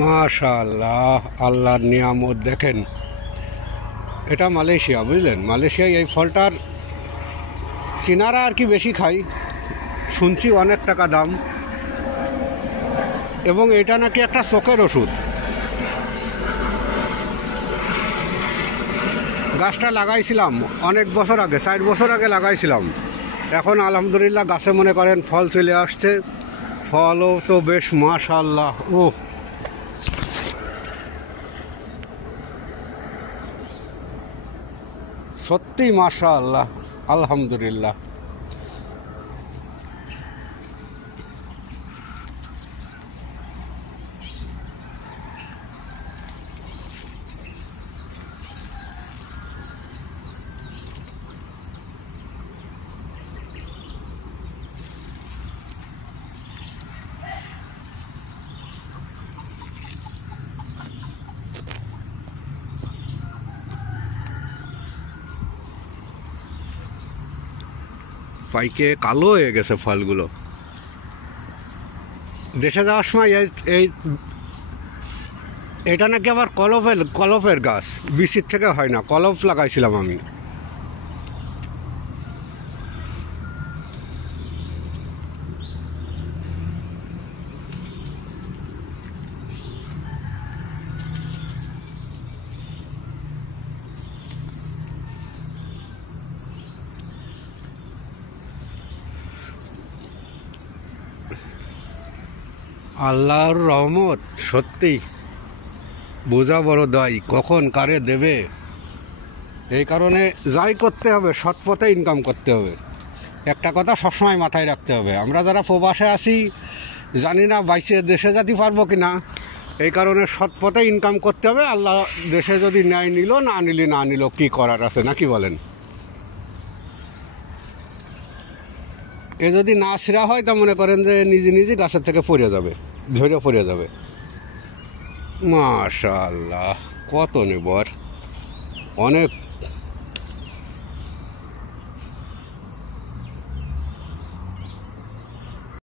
মাশাআল্লাহ, আল্লাহর নিয়ামত দেখেন। এটা মালয়েশিয়া, বুঝলেন? মালয়েশিয়ায় এই ফলটার চীনারা আর কি বেশি খায়, শুনছি অনেক টাকা দাম, এবং এটা নাকি একটা চোখের ওষুধ। গাছটা লাগাইছিলাম অনেক বছর আগে, 4 বছর আগে লাগাইছিলাম। এখন আলহামদুলিল্লাহ গাছে মনে করেন ফল চলে আসছে, ফলও তো বেশ মাশাআল্লাহ। ও সত্যি মাশাআল্লাহ, আলহামদুলিল্লাহ। পাইকে কালো হয়ে গেছে ফলগুলো। দেশে যাওয়ার সময় এই এটা নাকি আবার কলফের গাছ, বিচির থেকে হয় না, কলফ লাগাইছিলাম আমি। আল্লাহর রহমত সত্যি বোঝা বড় দায়, কখন কারে দেবে। এই কারণে যাই করতে হবে সৎ পথে ইনকাম করতে হবে। একটা কথা সবসময় মাথায় রাখতে হবে, আমরা যারা প্রবাসে আছি জানি না বাইসে দেশে যেতে পারবো কি না। এই কারণে সৎ পথে ইনকাম করতে হবে। আল্লাহ দেশে যদি ন্যায় নিল, না নিল কী করার আছে, নাকি বলেন? এ যদি না ছিঁড়া হয় তা মনে করেন যে নিজে গাছের থেকে পড়ে যাবে, ঝরে পড়ে যাবে। মাশাআল্লাহ, কত নেব আর, অনেক